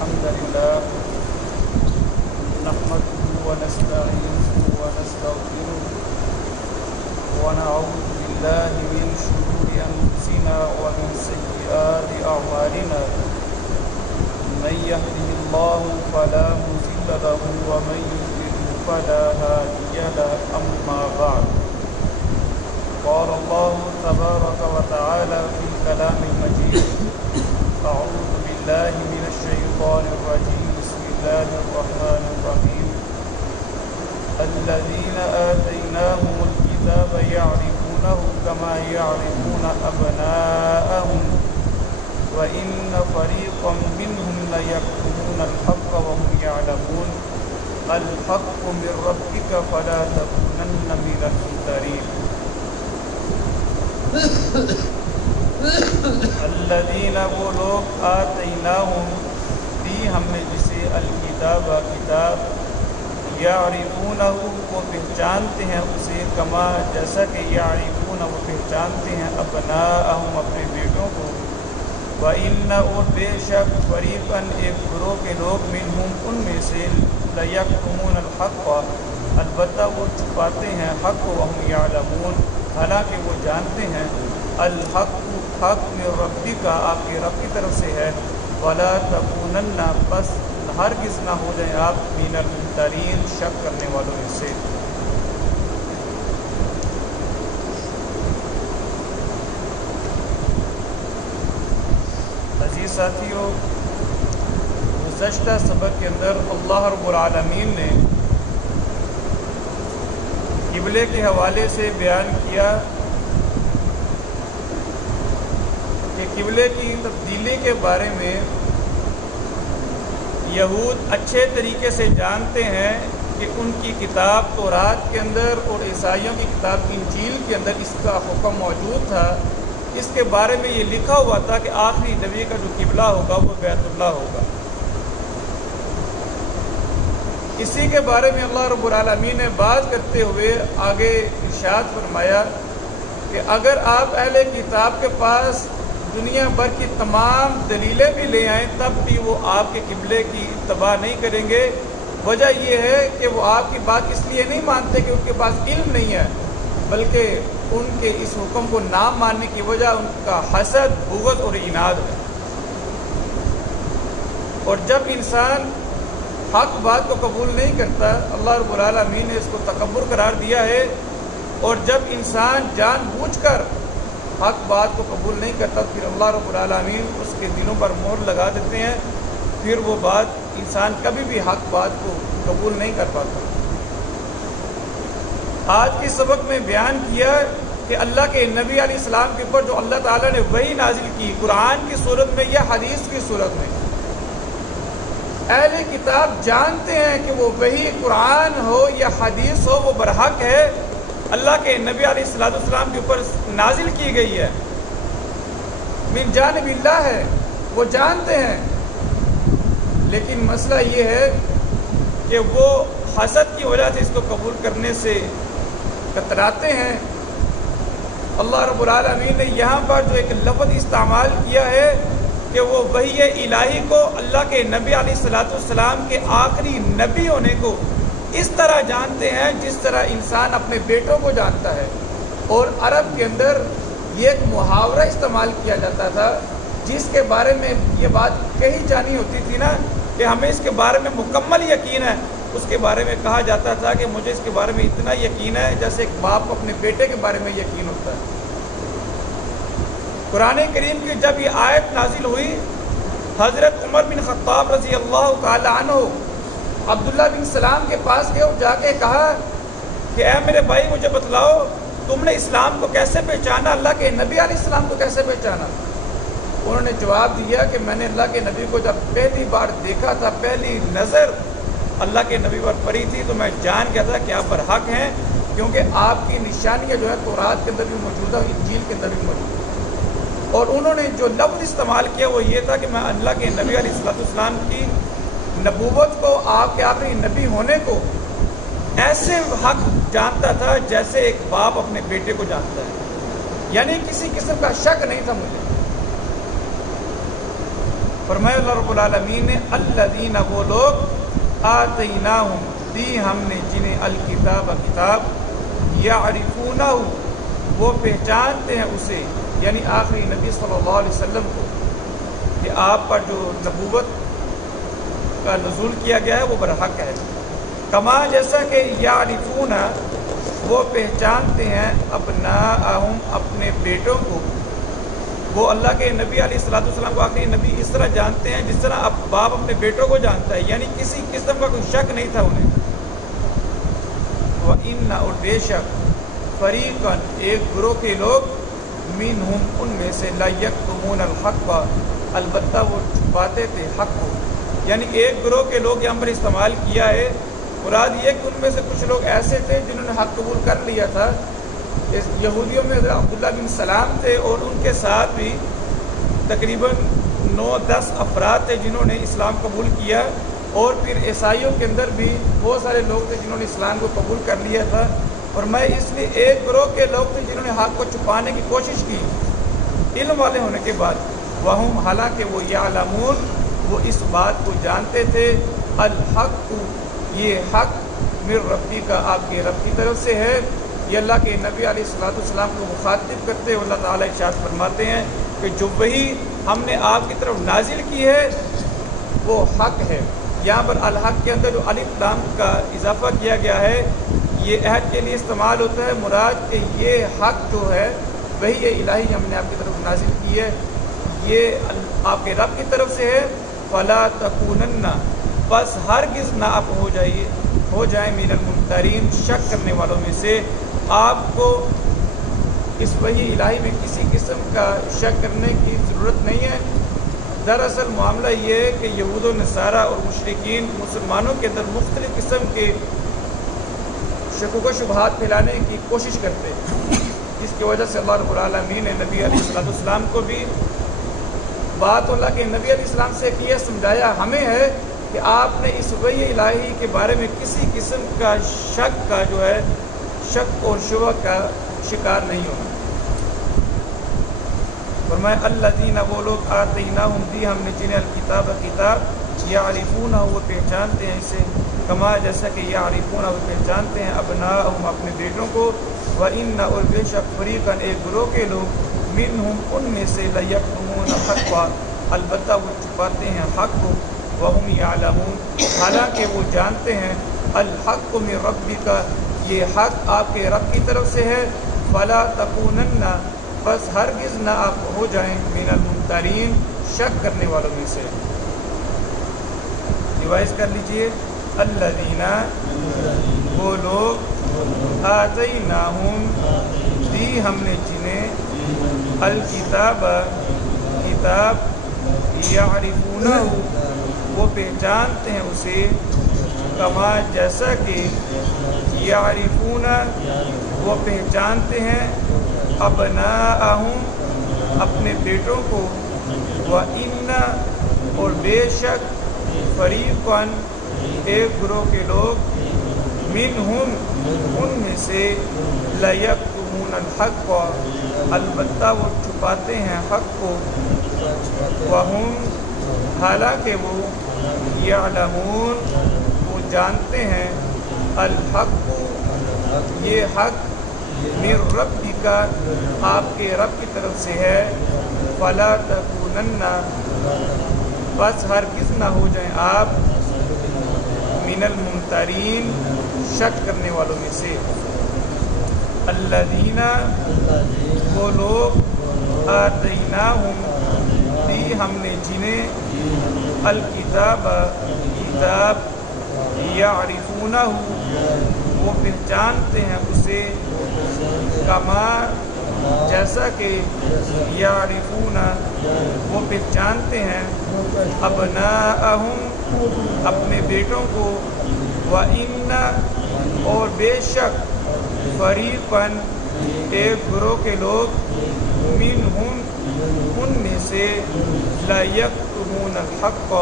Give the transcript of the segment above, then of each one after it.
الحمد لله نحمده ونستعينه ونستغفره ونعوذ بالله من شرور أنفسنا ومن سيئات أعمالنا من يهده الله فلا مضل له ومن يضلل فلا هادي له أما بعد قال الله تبارك وتعالى في كلام المجيد أعوذ بالله من الشيطان الرجيم بسم الله الرحمن الرحيم الذين آتيناهم الكتاب يعرفونه كما يعرفون أبناءهم وإن فريقا منهم ليكتمون الحق وهم يعلمون الحق من ربك فلا تكونن من الممترين الذین وہ لوگ آتیناہم دی ہم نے جسے الکتاب کتاب یعرفونہ وہ پہچانتے ہیں اسے کما جیسا کہ یعرفونہ وہ پہچانتے ہیں ابناءہم اپنے بیٹوں کو وَإِنَّ اور بے شک فریقاً ایک گروہ کے لوگ منہم ان میں سے لیکتمون الحق البتہ وہ چھپاتے ہیں حق وہم یعلمون حالانکہ وہ جانتے ہیں الحق حق من ربی کا آپ کے رب کی طرف سے ہے وَلَا تَكُونَنَّ بس ہرگز نہ ہو جائیں آپ مِنَ الْمُمْتَرِينَ شک کرنے والوں میں سے عزیز ساتھیو گزشتہ سبق کے اندر اللہ رب العالمین نے قبلے کے حوالے سے بیان کیا کہ قبلے کی تبدیلی کے بارے میں یہود اچھے طریقے سے جانتے ہیں کہ ان کی کتاب تورات کے اندر اور عیسائیوں کی کتاب انجیل کے اندر اس کا حکم موجود تھا اس کے بارے میں یہ لکھا ہوا تھا کہ آخری نبی کا جو قبلہ ہوگا وہ بیت اللہ ہوگا اسی کے بارے میں اللہ رب العالمین نے بات کرتے ہوئے آگے ارشاد فرمایا کہ اگر آپ اہل کتاب کے پاس دنیا بھر کی تمام دلیلیں بھی لے آئیں تب بھی وہ آپ کے قبلے کی اتباع نہیں کریں گے وجہ یہ ہے کہ وہ آپ کی بات اس لیے نہیں مانتے کہ ان کے پاس علم نہیں ہے بلکہ ان کے اس حکم کو نہ ماننے کی وجہ ان کا حسد بغض اور عناد ہے اور جب انسان حق بات کو قبول نہیں کرتا اللہ رب العالمین نے اس کو تکبر قرار دیا ہے اور جب انسان جان بوجھ کر حق بات کو قبول نہیں کرتا پھر اللہ رب العالمین اس کے دلوں پر مہر لگا دیتے ہیں پھر وہ بات انسان کبھی بھی حق بات کو قبول نہیں کر پاتا آج کے سبق میں بیان کیا کہ اللہ کے نبی علیہ السلام کے اوپر جو اللہ تعالیٰ نے وحی نازل کی قرآن کی صورت میں یا حدیث کی صورت میں اہل کتاب جانتے ہیں کہ وہ وحی قرآن ہو یا حدیث ہو وہ برحق ہے اللہ کے نبی علیہ السلام کے اوپر نازل کی گئی ہے من جانب اللہ ہے وہ جانتے ہیں لیکن مسئلہ یہ ہے کہ وہ حسد کی وجہ سے اس کو قبول کرنے سے کتراتے ہیں اللہ رب العالمین نے یہاں پر جو ایک لفظ استعمال کیا ہے کہ وہ وحی الہی کو اللہ کے نبی علیہ السلام کے آخری نبی ہونے کو اس طرح جانتے ہیں جس طرح انسان اپنے بیٹوں کو جانتا ہے اور عرب کے اندر یہ ایک محاورہ استعمال کیا جاتا تھا جس کے بارے میں یہ بات کہی جانی ہوتی تھی نا کہ ہمیں اس کے بارے میں مکمل یقین ہے اس کے بارے میں کہا جاتا تھا کہ مجھے اس کے بارے میں اتنا یقین ہے جیسے ایک باپ کو اپنے بیٹے کے بارے میں یقین ہوتا ہے قرآن کریم کی جب یہ آیت نازل ہوئی حضرت عمر بن خطاب رضی اللہ تعالی عنہ عبداللہ بن سلام کے پاس گئے اور جا کے کہا کہ اے میرے بھائی مجھے بتلاؤ تم نے اسلام کو کیسے پہچانا اللہ کے نبی علیہ السلام کو کیسے پہچانا انہوں نے جواب دیا کہ میں نے اللہ کے نبی کو جب پہلی بار دیکھا تھا پہلی نظر اللہ کے نبی پر پڑی تھی تو میں جان گیا تھا کہ آپ پر حق ہیں کیونکہ آپ کی نشانیاں جو ہے تورات کے اندر بھی موجود ہے انجیل کے اندر بھی موجود ہے اور انہوں نے جو لفظ استعمال کیا وہ یہ تھا کہ میں اللہ کے نبی علیہ السلام کی نبوت کو آپ کے آخری نبی ہونے کو ایسے حق جانتا تھا جیسے ایک باپ اپنے بیٹے کو جانتا ہے یعنی کسی قسم کا شک نہیں تھا مجھے فرمایا اللہ رب العالمین نے الذین وہ لوگ آتیناہم دی ہم نے جنہیں الکتاب کتاب یعرفونہ وہ پہچانتے ہیں اسے یعنی آخری نبی صلی اللہ علیہ وسلم کو کہ آپ پر جو نبوت کا نزول کیا گیا ہے وہ برحق ہے کما جیسا کہ یعرفون وہ پہچانتے ہیں ابناءہم اپنے بیٹوں کو وہ اللہ کے نبی علیہ الصلوۃ والسلام کو آخری نبی اس طرح جانتے ہیں جس طرح اب باپ اپنے بیٹوں کو جانتا ہے یعنی کسی قسم کا کوئی شک نہیں تھا انہیں وَإِنَّ اور بے شک فریقاً ایک گروہ کے لوگ منہم ان میں سے لا یکتمون الحق البتہ وہ چھپاتے تھے حق کو یعنی ایک گروہ کے لوگ یہاں پر استعمال کیا ہے مراد یہ کہ ان میں سے کچھ لوگ ایسے تھے جنہوں نے حق قبول کر لیا تھا یہودیوں میں حضرت عبداللہ بن سلام تھے اور ان کے ساتھ بھی تقریباً 9-10 افراد تھے جنہوں نے اسلام قبول کیا اور پھر عیسائیوں کے اندر بھی بہت سارے لوگ تھے جنہوں نے اسلام کو قبول کر لیا تھا اور میں اس لیے ایک گروہ کے لوگ تھے جنہوں نے حق کو چھپانے کی کوشش کی علم والے ہونے کے بعد وہم حالانکہ وہ یعلمون وہ اس بات کو جانتے تھے الحق یہ حق من ربی کا آپ کے رب کی طرف سے ہے یہ اللہ کے نبی علیہ الصلوۃ والسلام کو مخاطب کرتے ہوئے اللہ تعالیٰ ارشاد فرماتے ہیں کہ جو وہی ہم نے آپ کی طرف نازل کی ہے وہ حق ہے یہاں پر الحق کے اندر جو الف لام کا اضافہ کیا گیا ہے یہ عہد کے لیے استعمال ہوتا ہے مراد کہ یہ حق جو ہے وہی یہ الہی ہم نے آپ کی طرف نازل کی ہے یہ آپ کے رب کی طرف سے ہے فلا تکونن بس ہرگز نہ آپ ہو جائیں من الممترین شک کرنے والوں میں سے آپ کو اس وحی الہی میں کسی قسم کا شک کرنے کی ضرورت نہیں ہے دراصل معاملہ یہ ہے کہ یہود و نصارہ اور مشرکین مسلمانوں کے اندر مختلف قسم کے شکوک و شبہات پھیلانے کی کوشش کرتے ہیں جس کی وجہ سے اللہ رب العالمین نے نبی علیہ الصلوۃ والسلام کو بھی بات اللہ کے نبی علیہ السلام سے یہ سمجھایا ہمیں ہے کہ آپ نے اس وحی الہی کے بارے میں کسی قسم کا شک کا جو ہے شک اور شبہ کا شکار نہیں ہونا فرمایا الذین وہ لوگ آتیناہم دی ہم نے جنہیں الکتاب کتاب یعرفونہ وہ پہچانتے ہیں اسے کما جیسا کہ یعرفونہ وہ پہچانتے ہیں ابناءہم اپنے بیٹوں کو وَإِنَّ اور بے شک فریقاً ایک گروہ کے لوگ منہم ان میں سے لیکتمون الحق البتہ وہ چھپاتے ہیں حق کو وہم یعلمون حالانکہ وہ جانتے ہیں الحق من ربک یہ حق آپ کے رب کی طرف سے ہے فلا تکونن بس ہرگز نہ آپ ہو جائیں من الممترین شک کرنے والوں میں سے ریوائز کر لیجئے الذین وہ لوگ آتیناہم دی ہم نے جنہیں الکتاب کتاب یعرفونہ وہ پہچانتے ہیں اسے کما جیسا کہ یعرفونہ وہ پہچانتے ہیں ابناءہم اپنے بیٹوں کو وَإِنَّ اور بے شک فریقاً ایک گروہ کے لوگ منہم ان میں سے لیکتمون الحق البتہ وہ چھپاتے ہیں حق کو وہم حالانکہ وہ یعلمون وہ جانتے ہیں الحق یہ حق من ربک آپ کے رب کی طرف سے ہے فلا تکونن بس ہرگز نہ ہو جائیں آپ من الممترین شک کرنے والوں میں سے الذین وہ لوگ آتیناہم دی ہم نے جنہیں الکتاب کتاب یعرفونہ وہ پہچانتے ہیں اسے کما جیسا کہ یعرفونہ وہ پہچانتے ہیں ابناءہم اپنے بیٹوں کو وَإِنَّ اور بے شک فریقاً ایک گروہ کے لوگ منہم ان میں سے لیکتمون الحق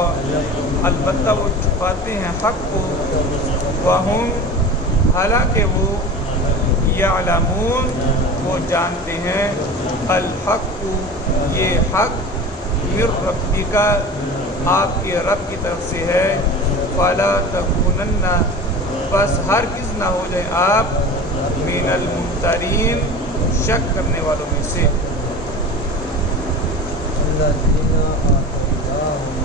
البتہ وہ چھپاتے ہیں حق کو وہم حالانکہ وہ یعلمون وہ جانتے ہیں الحق یہ حق من ربک آپ کے رب کی طرف سے ہے، فَلَا تَكُونَنَّ، بس ہرگز نہ ہو جائیں آپ مِنَ الْمُمْتَرِينَ، شک کرنے والوں میں سے۔ الذين آتيناهم الكتاب